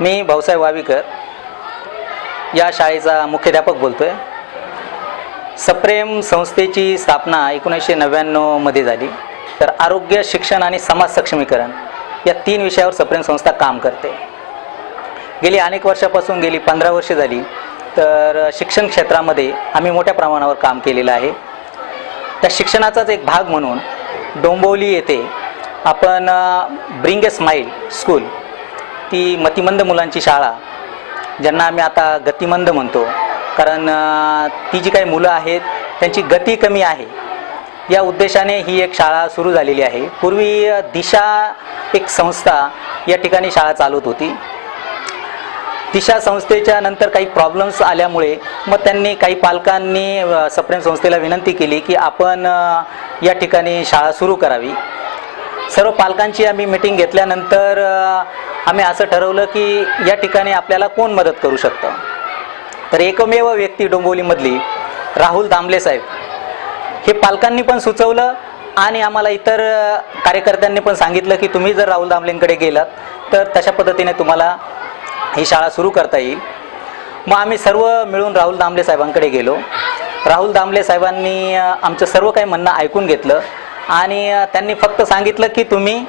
मी भाऊसाहेब वावीकर या शाळेचा मुख्याध्यापक बोलतोय। सप्रेम संस्थेची स्थापना 1999 मध्ये झाली। तर आरोग्य, शिक्षण आणि समाज सक्षमीकरण या 3 विषयावर सप्रेम संस्था काम करते। गेली अनेक वर्षापासून, गेली 15 वर्ष झाली, तर शिक्षण क्षेत्रामध्ये आम्ही मोठ्या प्रमाणावर काम केलेलं आहे। त्या शिक्षणाचाच एक भाग म्हणून डोंबिवली येथे आपण ब्रिंग ए स्माइल स्कूल, ती मतिमंद मुलांची शाळा, ज्यांना आम्ही आता गतिमंद म्हणतो, कारण ती जी काही मुलं आहेत त्यांची गती कमी आहे, या उद्देशाने ही एक शाळा सुरू झालेली आहे। पूर्वी दिशा एक संस्था या ठिकाणी शाळा चालवत होती। दिशा संस्थेच्या नंतर काही प्रॉब्लेम्स आल्यामुळे मग त्यांनी, काही पालकांनी सप्रेम संस्थेला विनंती केली की आपण या ठिकाणी शाळा सुरू करावी। सर्व पालकांची आम्ही मीटिंग घेतल्यानंतर आम्ही असं ठरवलं की या ठिकाणी आपल्याला कोण मदत करू शकतं। तर एकमेव व्यक्ती डोंबिवलीमधली राहुल दामले साहेब, हे पालकांनी पण सुचवलं आणि आम्हाला इतर कार्यकर्त्यांनी पण सांगितलं की तुम्ही जर राहुल दामलेंकडे गेलात तर तशा पद्धतीने तुम्हाला ही शाळा सुरू करता येईल। मग आम्ही सर्व मिळून राहुल दामले साहेबांकडे गेलो। राहुल दामले साहेबांनी आमचं सर्व काही म्हणणं ऐकून घेतलं आणि त्यांनी फक्त सांगितलं की तुम्ही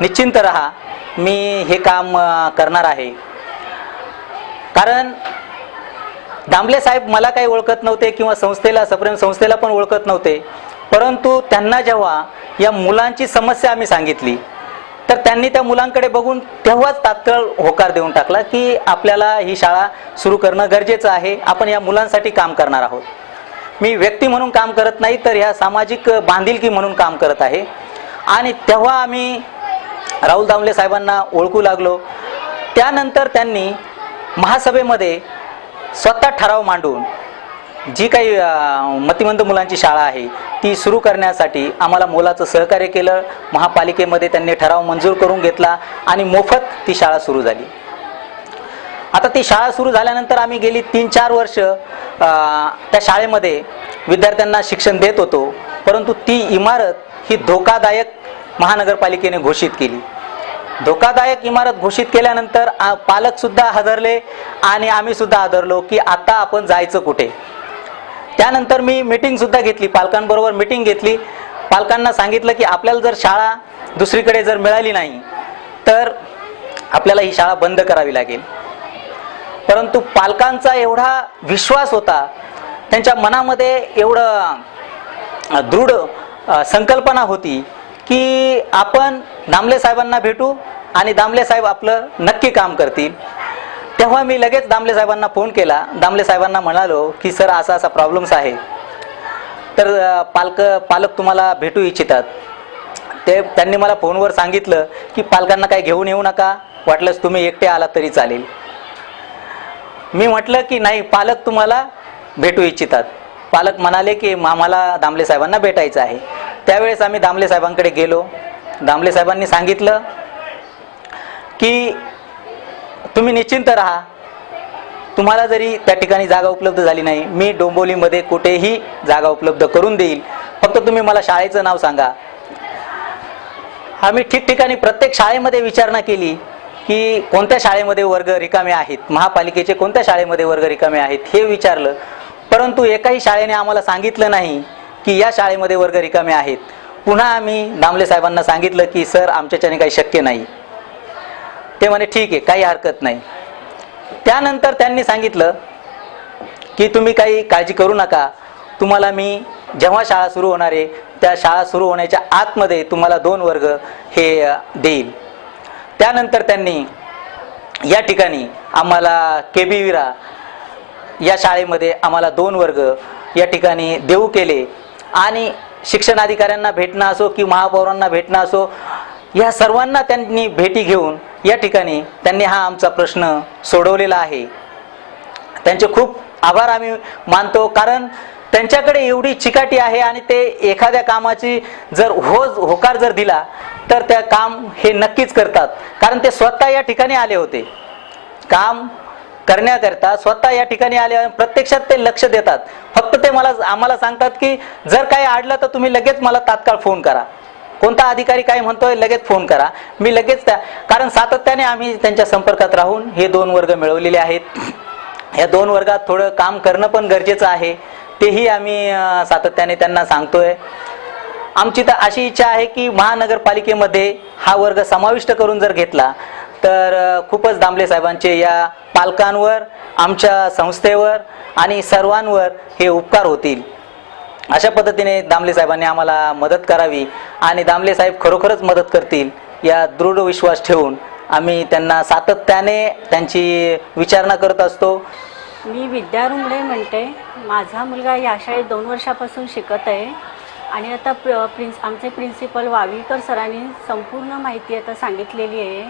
निश्चिंत राहा, मी हे काम करणार आहे। कारण दामले साहेब मला काही ओळखत नव्हते किंवा संस्थेला, सप्रेम संस्थेला पण ओळखत नव्हते, परंतु त्यांना जेव्हा या मुलांची समस्या आम्ही सांगितली तर त्यांनी त्या मुलांकडे बघून तेव्हाच तात्काळ होकार देऊन टाकला की आपल्याला ही शाळा सुरू करणं गरजेचं आहे, आपण या मुलांसाठी काम करणार आहोत। मी व्यक्ती म्हणून काम करत नाही, तर ह्या सामाजिक बांधिलकी म्हणून काम करत आहे। आणि तेव्हा आम्ही राहुल दामले साहेबांना ओळखू लागलो। त्यानंतर त्यांनी महासभेमध्ये स्वतः ठराव मांडून जी काही मतिमंद मुलांची शाळा आहे ती सुरू करण्यासाठी आम्हाला मोलाचं सहकार्य केलं। महापालिकेमध्ये त्यांनी ठराव मंजूर करून घेतला आणि मोफत ती शाळा सुरू झाली। आता ती शाळा सुरू झाल्यानंतर आम्ही गेली 3-4 वर्ष त्या शाळेमध्ये विद्यार्थ्यांना शिक्षण देत होतो, परंतु ती इमारत ही धोकादायक महानगरपालिकेने घोषित केली। धोकादायक इमारत घोषित केल्यानंतर पालक सुद्धा हादरले आणि आम्ही सुद्धा हादरलो की आता आपण जायचं कुठे। त्यानंतर मी मीटिंग सुद्धा घेतली, पालकांबरोबर मीटिंग घेतली। पालकांना सांगितलं की आपल्याला जर शाळा दुसरीकडे जर मिळाली नाही तर आपल्याला ही शाळा बंद करावी लागेल। परंतु पालकांचा एवढा विश्वास होता, त्यांच्या मनामध्ये एवढं दृढ संकल्पना होती की आपण दामले साहेबांना भेटू आणि दामले साहेब आपलं नक्की काम करतील। तेव्हा मी लगेच दामले साहेबांना फोन केला। दामले साहेबांना म्हणालो की सर असा असा प्रॉब्लेम्स आहे, तर पालक तुम्हाला भेटू इच्छितात। त्यांनी मला फोनवर सांगितलं की पालकांना काही घेऊन येऊ नका, वाटलंच तुम्ही एकटे आलात तरी चालेल। मी म्हटलं की नाही, पालक तुम्हाला भेटू इच्छितात। पालक म्हणाले की आम्हाला दामले साहेबांना भेटायचं आहे। त्यावेळेस आम्ही दामले साहेबांकडे गेलो। दामले साहेबांनी सांगितलं की तुम्ही निश्चिंत राहा, तुम्हाला जरी त्या ठिकाणी जागा उपलब्ध झाली नाही, मी डोंबिवलीमध्ये कुठेही जागा उपलब्ध करून देईल, फक्त तुम्ही मला शाळेचं नाव सांगा। आम्ही ठिकठिकाणी प्रत्येक शाळेमध्ये विचारणा केली की कोणत्या शाळेमध्ये वर्ग रिकामे आहेत, महापालिकेचे कोणत्या शाळेमध्ये वर्ग रिकामे आहेत हे विचारलं, परंतु एकाही शाळेने आम्हाला सांगितलं नाही की या शाळेमध्ये वर्ग रिकामे आहेत। पुन्हा आम्ही दामले साहेबांना सांगितलं की सर आमच्याच्याने काही शक्य नाही। ते म्हणे ठीक आहे, काही हरकत नाही। त्यानंतर त्यांनी सांगितलं की तुम्ही काही काळजी करू नका, तुम्हाला मी जेव्हा शाळा सुरू होणार आहे त्या शाळा सुरू होण्याच्या आतमध्ये तुम्हाला 2 वर्ग हे देईल। त्यानंतर त्यांनी या ठिकाणी आम्हाला KB विरा या शाळेमध्ये आम्हाला 2 वर्ग या ठिकाणी देऊ केले आणि शिक्षणाधिकाऱ्यांना भेटणं असो की महापौरांना भेटणं असो, या सर्वांना त्यांनी भेटी घेऊन या ठिकाणी त्यांनी हा आमचा प्रश्न सोडवलेला आहे। त्यांचे खूप आभार आम्ही मानतो, कारण त्यांच्याकडे एवढी चिकाटी आहे आणि ते एखाद्या कामाची जर होकार जर दिला तर त्या काम हे नक्कीच करतात। कारण ते स्वतः या ठिकाणी आले होते, काम करण्याकरता स्वतः या ठिकाणी आले, प्रत्यक्षात ते लक्ष देतात। फक्त ते आम्हाला सांगतात की जर काही अडलं तर तुम्ही लगेच मला तात्काळ फोन करा। कोणता अधिकारी काय म्हणतोय लगेच फोन करा, मी लगेच कारण सातत्याने आम्ही त्यांच्या संपर्कात राहून हे 2 वर्ग मिळवलेले आहेत. या 2 वर्गात थोडं काम करणं पण गरजेचं आहे, तेही आम्ही सातत्याने त्यांना सांगतोय. आमची तर अशी इच्छा आहे की महानगरपालिकेमध्ये हा वर्ग समाविष्ट करून जर घेतला तर खूपच दामले साहेबांचे या पालकांवर, आमच्या संस्थेवर आणि सर्वांवर हे उपकार होतील. अशा पद्धतीने दामले साहेबांनी आम्हाला मदत करावी आणि दामले साहेब खरोखरच मदत करतील या दृढ विश्वास ठेवून आम्ही त्यांना सातत्याने त्यांची विचारणा करत असतो. मी विद्या रुमडे म्हणते. माझा मुलगा या शाळेत 2 वर्षापासून शिकत आहे आणि आता आमचे प्रिन्सिपल वावीकर सरांनी संपूर्ण माहिती आता सांगितलेली आहे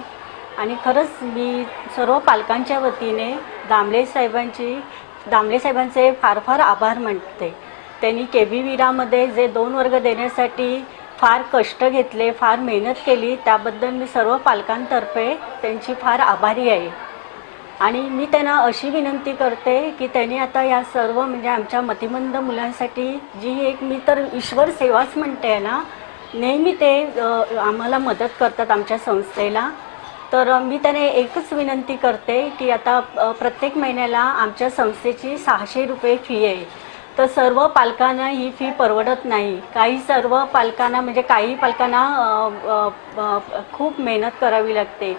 आणि खरंच मी सर्व पालकांच्या वतीने दामले साहेबांचे फार फार आभार मानते. त्यांनी KB वीरामध्ये जे 2 वर्ग देण्यासाठी फार कष्ट घेतले, फार मेहनत केली, त्याबद्दल मी सर्व पालकांतर्फे त्यांची फार आभारी आहे. आणि मी त्यांना अशी विनंती करते की त्यांनी आता या सर्व म्हणजे आमच्या मतिमंद मुलांसाठी जी एक मी तर ईश्वर सेवाच म्हणते ना, नेहमी ते आम्हाला मदत करतात आमच्या संस्थेला. तर मी त्यांना एकच विनंती करते की आता प्रत्येक महिन्याला आमच्या संस्थेची 600 रुपये फी आहे. तर सर्व पालकांना ही फी परवडत नाही. सर्व पालकांना म्हणजे काही पालकांना खूप मेहनत करावी लागते.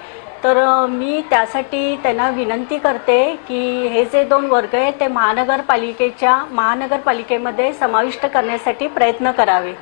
तर मी त्यासाठी त्यांना विनंती करते की हे जे 2 वर्ग आहेत ते महानगरपालिकेमध्ये समाविष्ट करण्यासाठी प्रयत्न करावे.